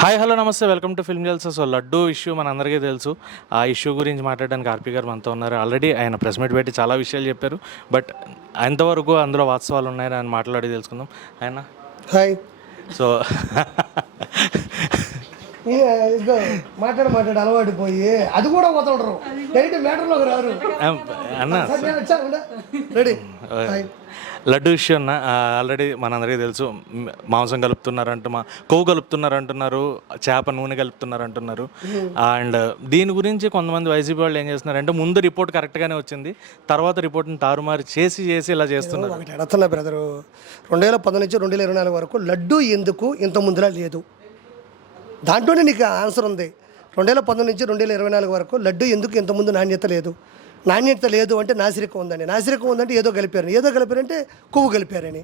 Hi hello namaste welcome to film Jalsa. So laddu issue మనందరికీ తెలుసు. ఆ ఇష్యూ గురించి మాట్లాడడానికి ఆర్పీ గారు మనతో ఉన్నారు. ఆల్రెడీ ఆయన ప్రెస్ మీట్ పెట్టి చాలా విషయాలు చెప్పారు. బట్ ఎంతవరకు అందులో వాస్తవాలు ఉన్నాయని ఆయన మాట్లాడి తెలుసుకుందాం. ఆయన హాయ్. సో మాట్లాడు అలవాటు పోయి అది కూడా వదలరు, డైరెక్ట్ మ్యాటర్లోకి రారు అన్న రెడీ. లడ్డు ఇష్యూ అన్న ఆల్రెడీ మనందరికీ తెలుసు. మాంసం కలుపుతున్నారంట, కొవ్వు కలుపుతున్నారంటున్నారు, చేప నూనె కలుపుతున్నారంటున్నారు. అండ్ దీని గురించి కొంతమంది వైసీపీ వాళ్ళు ఏం చేస్తున్నారంటే ముందు రిపోర్ట్ కరెక్ట్గానే వచ్చింది, తర్వాత రిపోర్ట్ని తారుమారు చేసి ఇలా చేస్తున్నారు. ఒకటి అడుగుతున్నా బ్రదరు, 2019 నుంచి 2024 వరకు లడ్డు ఎందుకు ఇంత ముందులా లేదు? దాంట్లోనే నీకు ఆన్సర్ ఉంది. 2019 నుంచి 2024 వరకు లడ్డు ఎందుకు ఇంతకుముందు నాణ్యత లేదు అంటే నాసిరకం ఉందంటే ఏదో కలిపారంటే కొవ్వు కలిపారని.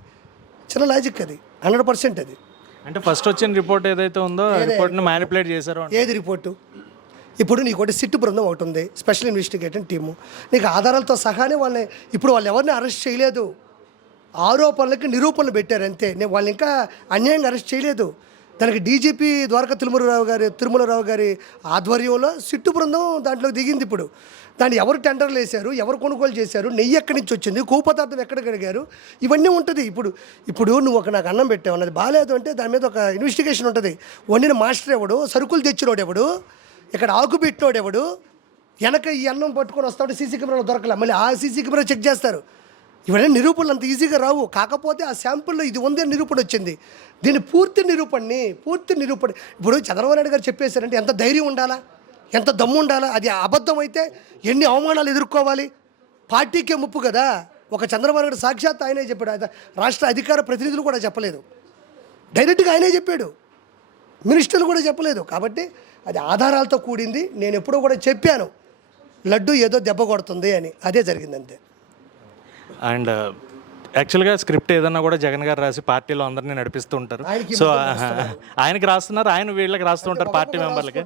చిన్న లాజిక్ అది, 100% అది. అంటే ఫస్ట్ వచ్చిన రిపోర్ట్ ఏదైతే ఉందో రిపోర్ట్ని మ్యానిపులేట్ చేశారు. ఏది రిపోర్టు? ఇప్పుడు నీకు ఒకటి సిట్టు బృందం ఒకటి ఉంది, స్పెషల్ ఇన్వెస్టిగేషన్ టీము. నీకు ఆధారాలతో సహానే వాళ్ళు ఎవరిని అరెస్ట్ చేయలేదు, ఆరోపణలకి నిరూపణలు పెట్టారు అంతే. వాళ్ళని ఇంకా అన్యాయంగా అరెస్ట్ చేయలేదు. దానికి డీజీపీ ద్వారకా తిరుమలరావు గారి ఆధ్వర్యంలో సిట్టు బృందం దాంట్లో దిగింది. ఇప్పుడు దాన్ని ఎవరు టెండర్లు వేశారు, ఎవరు కొనుగోలు చేశారు, నెయ్యి ఎక్కడి నుంచి వచ్చింది, కొవ్వు పదార్థం ఎక్కడ కడిగారు, ఇవన్నీ ఉంటుంది. ఇప్పుడు నువ్వు నాకు అన్నం పెట్టావు అన్నది బాగాలేదు అంటే దాని మీద ఒక ఇన్వెస్టిగేషన్ ఉంటుంది. వండిన మాస్టర్ ఎవడు, సరుకులు తెచ్చినోడు ఎవడు, ఇక్కడ ఆకు పెట్టినోడు ఎవడు, వెనక ఈ అన్నం పట్టుకొని వస్తాడు, సీసీ కెమెరాలో దొరకలే, మళ్ళీ ఆ సీసీ కెమెరా చెక్ చేస్తారు. ఇవన్నీ నిరూపణలు అంత ఈజీగా రావు. కాకపోతే ఆ శాంపుల్లో ఇది ఉంది అని నిరూపణ వచ్చింది. దీన్ని పూర్తి నిరూపణ ఇప్పుడు చంద్రబాబు నాయుడు గారు చెప్పేశారంటే ఎంత ధైర్యం ఉండాలా, ఎంత దమ్ము ఉండాలా? అది అబద్ధం అయితే ఎన్ని అవమానాలు ఎదుర్కోవాలి? పార్టీకే ముప్పు కదా. ఒక చంద్రబాబు నాయుడు సాక్షాత్ ఆయనే చెప్పాడు, రాష్ట్ర అధికార ప్రతినిధులు కూడా చెప్పలేదు, డైరెక్ట్గా ఆయనే చెప్పాడు, మినిస్టర్లు కూడా చెప్పలేదు. కాబట్టి అది ఆధారాలతో కూడింది. నేను ఎప్పుడూ కూడా చెప్పాను, లడ్డు ఏదో దెబ్బ కొడుతుంది అని, అదే జరిగిందంతే. అండ్ యాక్చువల్గా స్క్రిప్ట్ ఏదన్నా కూడా జగన్ గారు రాసి పార్టీలో అందరినీ నడిపిస్తూ ఉంటారు. సో ఆయనకి రాస్తున్నారు, ఆయన వీళ్ళకి రాస్తూ ఉంటారు, పార్టీ మెంబర్లకి.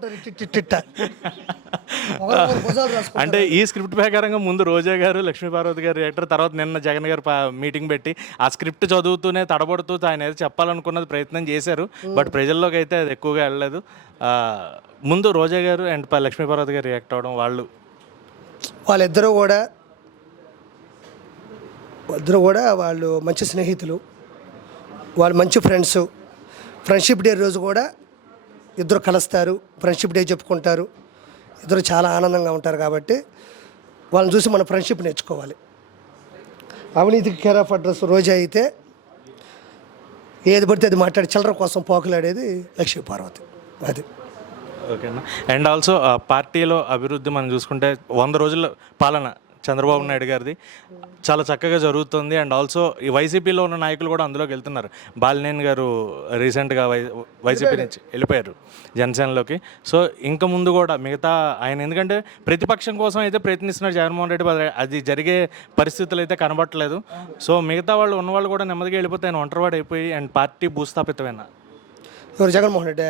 అంటే ఈ స్క్రిప్ట్ ప్రకారంగా ముందు రోజా గారు, లక్ష్మీపార్వతి గారు రియాక్టర్, తర్వాత నిన్న జగన్ గారు మీటింగ్ పెట్టి ఆ స్క్రిప్ట్ చదువుతూనే తడబడుతూ ఆయన ఏదో చెప్పాలనుకున్నది ప్రయత్నం చేశారు. బట్ ప్రజల్లోకి అయితే అది ఎక్కువగా వెళ్ళలేదు. ముందు రోజా గారు అండ్ లక్ష్మీపార్వతి గారు రియాక్ట్ అవ్వడం, వాళ్ళిద్దరూ కూడా వాళ్ళు మంచి స్నేహితులు, వాళ్ళు మంచి ఫ్రెండ్షిప్ డే రోజు కూడా ఇద్దరు కలుస్తారు, ఫ్రెండ్షిప్ డే చెప్పుకుంటారు, ఇద్దరు చాలా ఆనందంగా ఉంటారు. కాబట్టి వాళ్ళని చూసి మన ఫ్రెండ్షిప్ నేర్చుకోవాలి. అవినీతికి కేర్ ఆఫ్ అడ్రస్ రోజా అయితే ఏది పడితే అది మాట్లాడి చిల్లర కోసం పోకులాడేది లక్ష్మీపార్వతి. అది ఓకేనా. అండ్ ఆల్సో పార్టీలో అభివృద్ధి మనం చూసుకుంటే 100 రోజుల పాలన చంద్రబాబు నాయుడు గారిది చాలా చక్కగా జరుగుతుంది. అండ్ ఆల్సో ఈ వైసీపీలో ఉన్న నాయకులు కూడా అందులోకి వెళ్తున్నారు. బాలినేని గారు రీసెంట్గా వైసీపీ నుంచి వెళ్ళిపోయారు జనసేనలోకి. సో ఇంకా ముందు కూడా మిగతా ఆయన, ఎందుకంటే ప్రతిపక్షం కోసం అయితే ప్రయత్నిస్తున్నారు జగన్మోహన్ రెడ్డి, అది జరిగే పరిస్థితులు అయితే కనబట్టలేదు. సో మిగతా వాళ్ళు ఉన్నవాళ్ళు కూడా నెమ్మదిగా వెళ్ళిపోతే ఆయన ఒంటరివాడు అయిపోయి అండ్ పార్టీ భూస్థాపితమైన ఎవరు జగన్మోహన్ రెడ్డి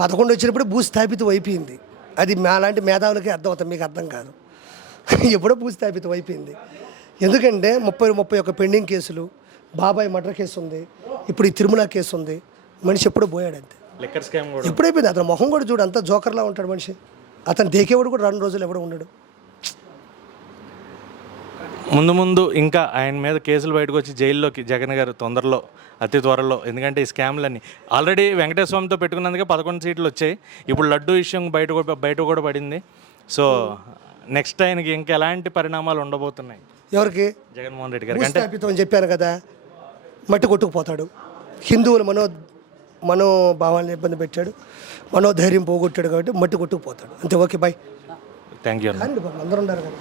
11 వచ్చినప్పుడు భూస్థాపితం అయిపోయింది. అది అలాంటి మేధావులకి అర్థం అవుతుంది, మీకు అర్థం కాదు. ఎప్పుడో భూస్థాపితం అయిపోయింది. ఎందుకంటే 31 పెండింగ్ కేసులు, బాబాయ్ మర్డర్ కేసు ఉంది, ఇప్పుడు ఈ తిరుమల కేసు ఉంది. మనిషి ఎప్పుడో పోయాడంతే, ఎప్పుడైపోయింది. అతను మొహం కూడా చూడు, అంతా జోకర్లా ఉంటాడు మనిషి. అతను దేకేవాడు కూడా 2 రోజులు ఎవడో ఉండడు. ముందు ఇంకా ఆయన మీద కేసులు బయటకు వచ్చి జైల్లోకి జగన్ గారు అతి త్వరలో, ఎందుకంటే ఈ స్కామ్లన్నీ ఆల్రెడీ వెంకటేశ్వరంతో పెట్టుకున్నందుకే 11 సీట్లు వచ్చాయి. ఇప్పుడు లడ్డు విషయం బయట కూడా పడింది. సో నెక్స్ట్ ఆయనకి ఇంకా ఎలాంటి పరిణామాలు ఉండబోతున్నాయి? ఎవరికి? జగన్మోహన్ రెడ్డి గారికి. అంటే అని చెప్పాను కదా, మట్టి కొట్టుకుపోతాడు, హిందువుల మనోభావాలను ఇబ్బంది పెట్టాడు, మనోధైర్యం పోగొట్టాడు, కాబట్టి మట్టి కొట్టుకుపోతాడు అంతే. Okay, bye, thank you. అందరూ ఉన్నారు కదా.